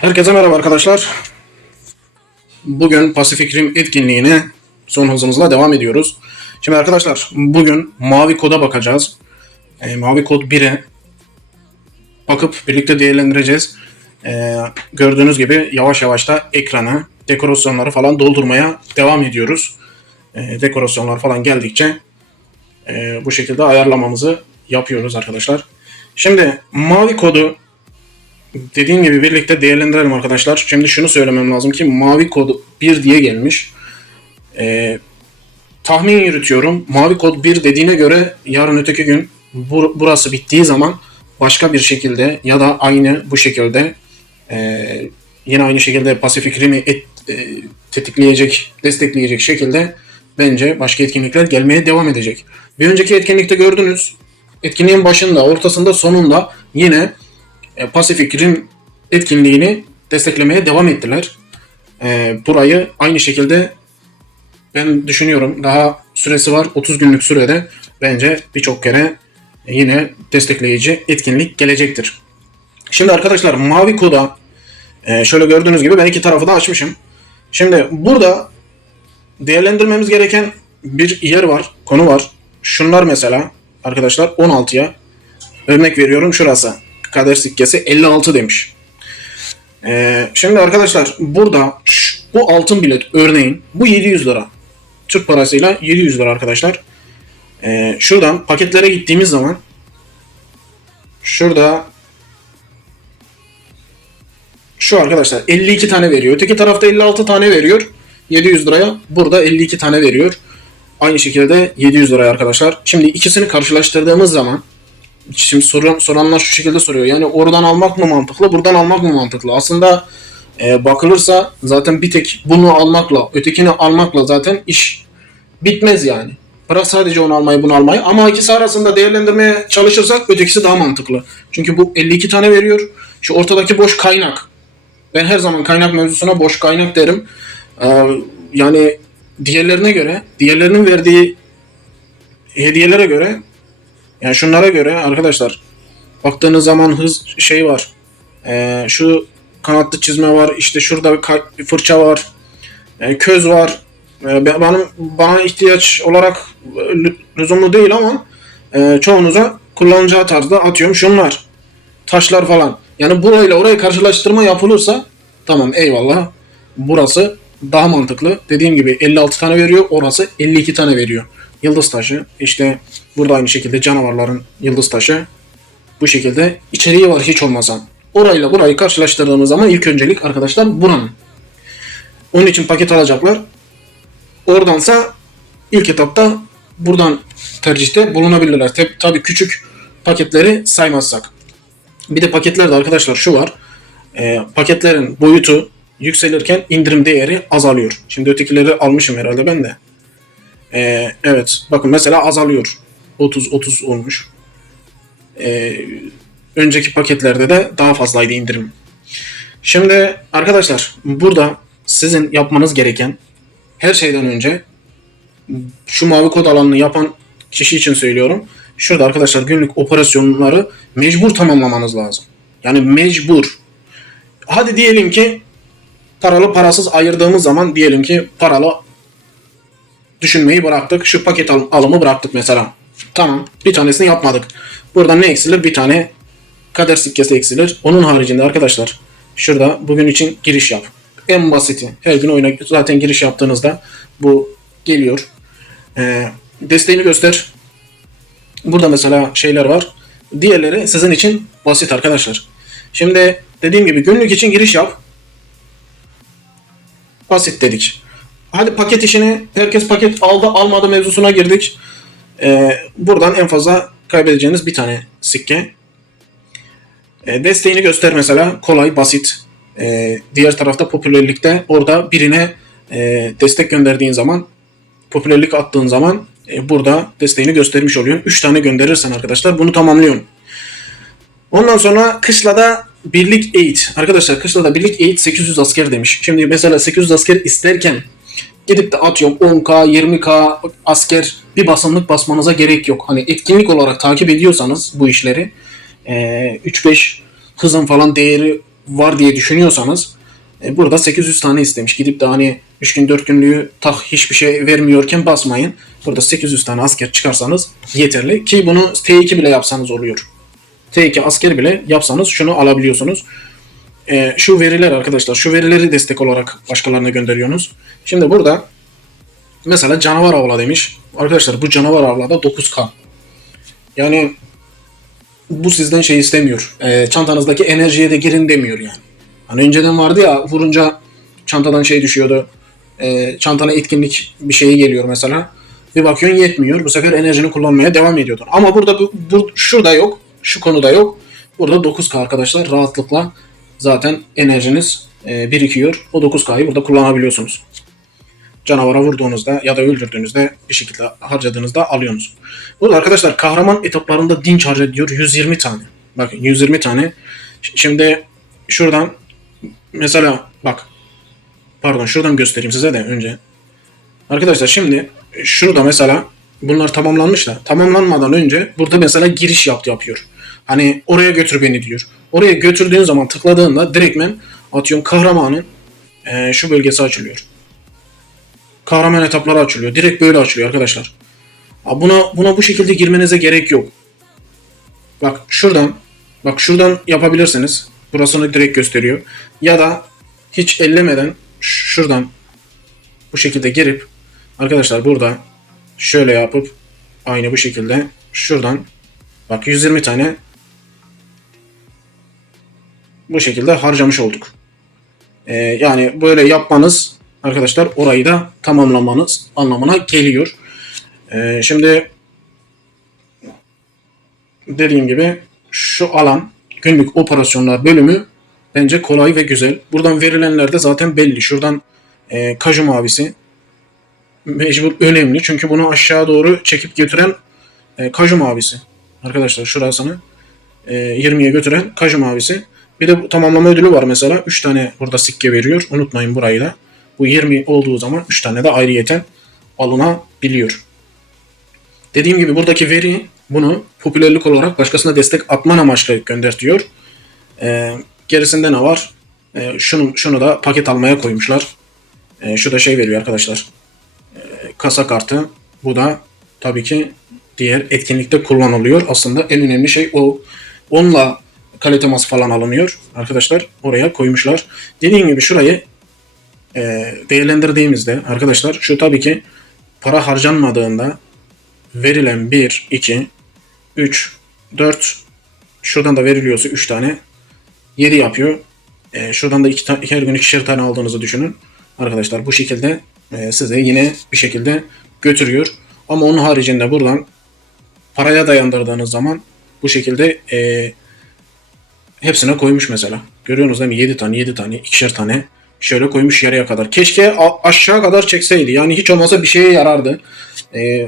Herkese merhaba arkadaşlar. Bugün Pasifik Rim etkinliğine son hızımızla devam ediyoruz. Şimdi arkadaşlar bugün Mavi Kod'a bakacağız. Mavi Kod 1'e bakıp birlikte değerlendireceğiz. Gördüğünüz gibi yavaş yavaş da ekrana dekorasyonları falan doldurmaya devam ediyoruz. Dekorasyonlar falan geldikçe bu şekilde ayarlamamızı yapıyoruz arkadaşlar. Şimdi Mavi Kod'u dediğim gibi birlikte değerlendirelim arkadaşlar. Şimdi şunu söylemem lazım ki Mavi Kod 1 diye gelmiş. Tahmin yürütüyorum. Mavi Kod 1 dediğine göre yarın öteki gün burası bittiği zaman başka bir şekilde ya da aynı bu şekilde yine aynı şekilde Pasifik Rim'i tetikleyecek, destekleyecek şekilde bence başka etkinlikler gelmeye devam edecek. Bir önceki etkinlikte gördünüz. Etkinliğin başında, ortasında, sonunda yine Pasifik Rim etkinliğini desteklemeye devam ettiler. Burayı aynı şekilde ben düşünüyorum. Daha süresi var. 30 günlük sürede bence birçok kere yine destekleyici etkinlik gelecektir. Şimdi arkadaşlar Mavi Kod'a şöyle gördüğünüz gibi ben iki tarafı da açmışım. Şimdi burada değerlendirmemiz gereken bir yer var, konu var. Şunlar mesela arkadaşlar 16'ya örnek veriyorum şurası. Kader sikkesi 56 demiş. Şimdi arkadaşlar burada bu altın bilet örneğin bu 700 lira. Türk parasıyla 700 lira arkadaşlar. Şuradan paketlere gittiğimiz zaman şurada şu arkadaşlar 52 tane veriyor. Öteki tarafta 56 tane veriyor. 700 liraya burada 52 tane veriyor. Aynı şekilde 700 liraya arkadaşlar. Şimdi ikisini karşılaştırdığımız zaman şimdi soranlar şu şekilde soruyor. Yani oradan almak mı mantıklı, buradan almak mı mantıklı? Aslında bakılırsa zaten bir tek bunu almakla, ötekini almakla zaten iş bitmez yani. Bırak sadece onu almayı, bunu almayı. Ama ikisi arasında değerlendirmeye çalışırsak ötekisi daha mantıklı. Çünkü bu 52 tane veriyor. Şu ortadaki boş kaynak. Ben her zaman kaynak mevzusuna boş kaynak derim. Yani diğerlerine göre, diğerlerinin verdiği hediyelere göre yani şunlara göre arkadaşlar baktığınız zaman hız şey var. Şu kanatlı çizme var. İşte şurada fırça var. Köz var. Bana ihtiyaç olarak lüzumlu değil ama çoğunuza kullanacağı tarzda atıyorum şunlar. Taşlar falan. Yani burayla orayı karşılaştırma yapılırsa tamam eyvallah. Burası daha mantıklı. Dediğim gibi 56 tane veriyor. Orası 52 tane veriyor. Yıldız taşı. İşte burada aynı şekilde canavarların yıldız taşı. Bu şekilde içeriği var hiç olmasa. Orayla burayı karşılaştırdığımız zaman ilk öncelik arkadaşlar buranın. Onun için paket alacaklar. Oradansa ilk etapta buradan tercihte bulunabilirler. Tabii küçük paketleri saymazsak. Bir de paketlerde arkadaşlar şu var. Paketlerin boyutu yükselirken indirim değeri azalıyor. Şimdi ötekileri almışım herhalde ben de. Evet bakın mesela azalıyor. 30 olmuş. Önceki paketlerde de daha fazlaydı indirim. Şimdi arkadaşlar burada sizin yapmanız gereken her şeyden önce şu mavi kod alanını yapan kişi için söylüyorum. Şurada arkadaşlar günlük operasyonları mecbur tamamlamanız lazım. Yani mecbur. Hadi diyelim ki paralı parasız ayırdığımız zaman diyelim ki paralı düşünmeyi bıraktık. Şu paket alımı bıraktık mesela. Tamam. Bir tanesini yapmadık. Buradan ne eksilir? Bir tane kader sikkesi eksilir. Onun haricinde arkadaşlar şurada bugün için giriş yap. En basiti. Her gün oyuna zaten giriş yaptığınızda bu geliyor. Desteğini göster. Burada mesela şeyler var. Diğerleri sizin için basit arkadaşlar. Şimdi dediğim gibi günlük için giriş yap. Basit dedik. Hadi paket işini herkes paket aldı almadı mevzusuna girdik. Buradan en fazla kaybedeceğiniz bir tane sikke. Desteğini göster mesela kolay basit. Diğer tarafta popülerlikte orada birine destek gönderdiğin zaman popülerlik attığın zaman burada desteğini göstermiş oluyorsun. 3 tane gönderirsen arkadaşlar bunu tamamlıyorsun. Ondan sonra kışlada birlik eğit. Arkadaşlar kışlada birlik eğit 800 asker demiş. Şimdi mesela 800 asker isterken gidip de atıyorum 10k 20k asker bir basımlık basmanıza gerek yok. Hani etkinlik olarak takip ediyorsanız bu işleri 3-5 hızın falan değeri var diye düşünüyorsanız burada 800 tane istemiş. Gidip de hani 3 gün 4 günlüğü hiçbir şey vermiyorken basmayın. Burada 800 tane asker çıkarsanız yeterli. Ki bunu T2 bile yapsanız oluyor. T2 asker bile yapsanız şunu alabiliyorsunuz. Şu veriler arkadaşlar. Şu verileri destek olarak başkalarına gönderiyorsunuz. Şimdi burada mesela canavar avla demiş. Arkadaşlar bu canavar avlada 9K. Yani bu sizden şey istemiyor. Çantanızdaki enerjiye de girin demiyor yani. Hani önceden vardı ya, vurunca çantadan şey düşüyordu. Çantana etkinlik bir şeyi geliyor mesela. Bir bakıyorsun yetmiyor. Bu sefer enerjini kullanmaya devam ediyordun. Ama burada şurada yok. Şu konuda yok. Burada 9K arkadaşlar rahatlıkla zaten enerjiniz birikiyor. O 9K'yı burada kullanabiliyorsunuz. Canavara vurduğunuzda ya da öldürdüğünüzde bir şekilde harcadığınızda alıyorsunuz. Burada arkadaşlar kahraman etaplarında dinç harcıyor 120 tane. Bakın 120 tane. Şimdi şuradan mesela bak, pardon şuradan göstereyim size de önce. Arkadaşlar şimdi şurada mesela bunlar tamamlanmış da tamamlanmadan önce burada mesela giriş yapıyor. Hani oraya götür beni diyor. Oraya götürdüğün zaman tıkladığında direktmen atıyorum kahramanın şu bölgesi açılıyor. Kahraman etapları açılıyor. Direkt böyle açılıyor arkadaşlar. Buna bu şekilde girmenize gerek yok. Bak şuradan yapabilirsiniz. Burasını direkt gösteriyor. Ya da hiç ellemeden şuradan bu şekilde girip arkadaşlar burada şöyle yapıp aynı bu şekilde şuradan bak 120 tane bu şekilde harcamış olduk. Yani böyle yapmanız arkadaşlar orayı da tamamlamanız anlamına geliyor. Şimdi dediğim gibi şu alan günlük operasyonlar bölümü bence kolay ve güzel. Buradan verilenler de zaten belli. Şuradan kaju mavisi mecbur önemli. Çünkü bunu aşağı doğru çekip götüren kaju mavisi. Arkadaşlar şurasını 20'ye götüren kaju mavisi. Bir de bu tamamlama ödülü var mesela. 3 tane burada sikke veriyor. Unutmayın burayı da. Bu 20 olduğu zaman 3 tane de ayrıyeten alınabiliyor. Dediğim gibi buradaki veri bunu popülerlik olarak başkasına destek atman amaçlı göndertiyor. Gerisinde ne var? Şunu da paket almaya koymuşlar. Şu da şey veriyor arkadaşlar. Kasa kartı. Bu da tabii ki diğer etkinlikte kullanılıyor. Aslında en önemli şey o. Onunla kale teması falan alınıyor. Arkadaşlar oraya koymuşlar. Dediğim gibi şurayı değerlendirdiğimizde arkadaşlar şu tabii ki para harcanmadığında verilen 1, 2, 3, 4 şuradan da veriliyorsa 3 tane 7 yapıyor. Şuradan da her gün 2'şer tane aldığınızı düşünün. Arkadaşlar bu şekilde size yine bir şekilde götürüyor. Ama onun haricinde buradan paraya dayandırdığınız zaman bu şekilde hepsine koymuş mesela. Görüyorsunuz değil mi? 7 tane, 7 tane, 2'şer tane şöyle koymuş yarıya kadar. Keşke aşağı kadar çekseydi. Yani hiç olmazsa bir şeye yarardı.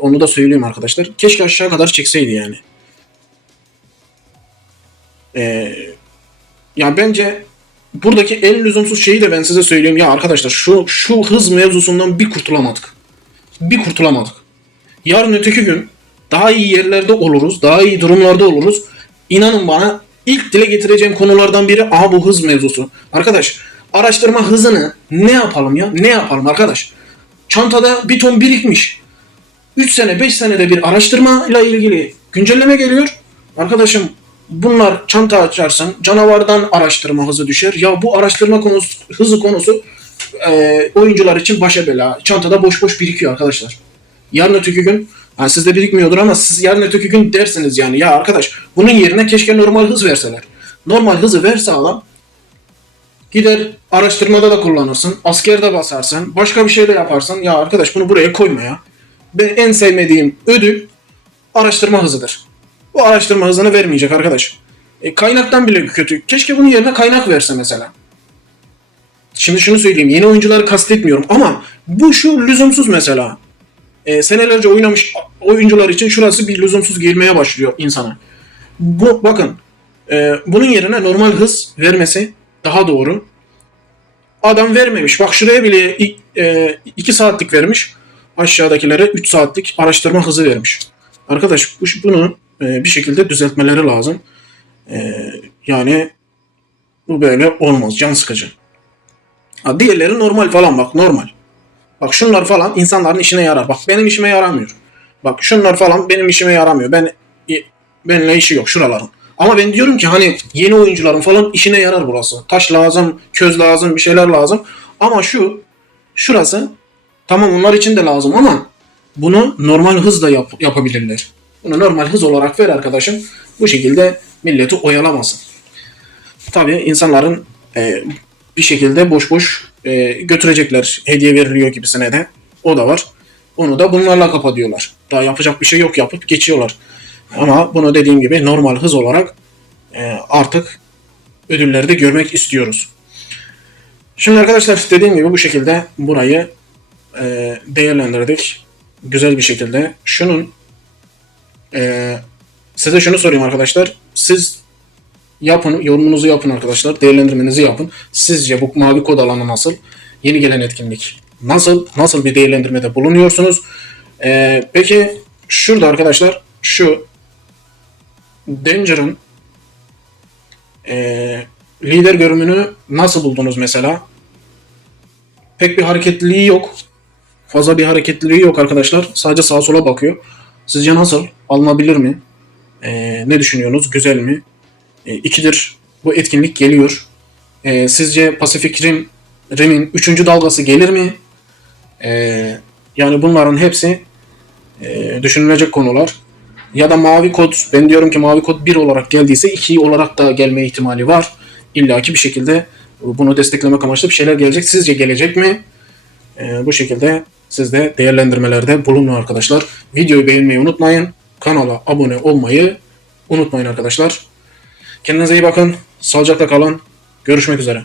Onu da söyleyeyim arkadaşlar. Keşke aşağı kadar çekseydi yani. Ya bence buradaki en lüzumsuz şeyi de ben size söyleyeyim. Ya arkadaşlar şu hız mevzusundan bir kurtulamadık. Bir kurtulamadık. Yarın öteki gün daha iyi yerlerde oluruz. Daha iyi durumlarda oluruz. İnanın bana ilk dile getireceğim konulardan biri bu hız mevzusu. Arkadaş araştırma hızını ne yapalım ya? Ne yapalım arkadaş? Çantada bir ton birikmiş. 3 sene 5 senede bir araştırma ile ilgili güncelleme geliyor. Arkadaşım bunlar çanta açarsın canavardan araştırma hızı düşer. Ya bu araştırma hızı konusu oyuncular için başa bela. Çantada boş boş birikiyor arkadaşlar. Yarın öteki gün yani sizde birikmiyordur ama siz yarın öteki gün dersiniz yani ya arkadaş bunun yerine keşke normal hız verseler. Normal hızı verse adam gider araştırmada da kullanırsın, askerde basarsın, başka bir şey de yaparsın. Ya arkadaş bunu buraya koyma ya. Ben en sevmediğim ödül araştırma hızıdır. Bu araştırma hızını vermeyecek arkadaş. Kaynaktan bile kötü. Keşke bunun yerine kaynak verse mesela. Şimdi şunu söyleyeyim. Yeni oyuncuları kastetmiyorum ama bu şu lüzumsuz mesela. Senelerce oynamış oyuncular için şurası bir lüzumsuz gelmeye başlıyor insana. Bakın. Bunun yerine normal hız vermesi daha doğru. Adam vermemiş. Bak şuraya bile 2 saatlik vermiş. Aşağıdakilere 3 saatlik araştırma hızı vermiş. Arkadaş bunu bir şekilde düzeltmeleri lazım. Yani Bu böyle olmaz. Can sıkıcı. Ha, diğerleri normal falan bak. Normal. Bak şunlar falan insanların işine yarar. Bak benim işime yaramıyor. Bak şunlar falan benim işime yaramıyor. Benimle işi yok şuraların. Ama ben diyorum ki hani yeni oyuncuların falan işine yarar burası. Taş lazım, köz lazım, bir şeyler lazım. Ama şurası tamam onlar için de lazım ama bunu normal hızla yapabilirler. Bunu normal hız olarak ver arkadaşım. Bu şekilde milleti oyalamasın. Tabii insanların bir şekilde boş boş götürecekler. Hediye veriliyor gibisine de. O da var. Onu da bunlarla kapatıyorlar. Daha yapacak bir şey yok yapıp geçiyorlar. Ama bunu dediğim gibi normal hız olarak artık ödülleri de görmek istiyoruz. Şimdi arkadaşlar dediğim gibi bu şekilde burayı değerlendirdik. Güzel bir şekilde. Size şunu sorayım arkadaşlar. Siz yapın, yorumunuzu yapın arkadaşlar. Değerlendirmenizi yapın. Sizce bu mavi kod alanı nasıl? Yeni gelen etkinlik nasıl? Nasıl bir değerlendirmede bulunuyorsunuz? Peki şurada arkadaşlar şu Danger'ın lider görünümünü nasıl buldunuz mesela? Pek bir hareketliliği yok. Fazla bir hareketliliği yok arkadaşlar. Sadece sağa sola bakıyor. Sizce nasıl? Alınabilir mi? Ne düşünüyorsunuz? Güzel mi? İkidir bu etkinlik geliyor. Sizce Pasifik Rim'in 3. dalgası gelir mi? Yani bunların hepsi düşünülecek konular. Ya da mavi kod, ben diyorum ki mavi kod 1 olarak geldiyse 2 olarak da gelme ihtimali var. İlla ki bir şekilde bunu desteklemek amaçlı bir şeyler gelecek. Sizce gelecek mi? Bu şekilde siz de değerlendirmelerde bulunun arkadaşlar. Videoyu beğenmeyi unutmayın. Kanala abone olmayı unutmayın arkadaşlar. Kendinize iyi bakın. Sağlıcakla kalın. Görüşmek üzere.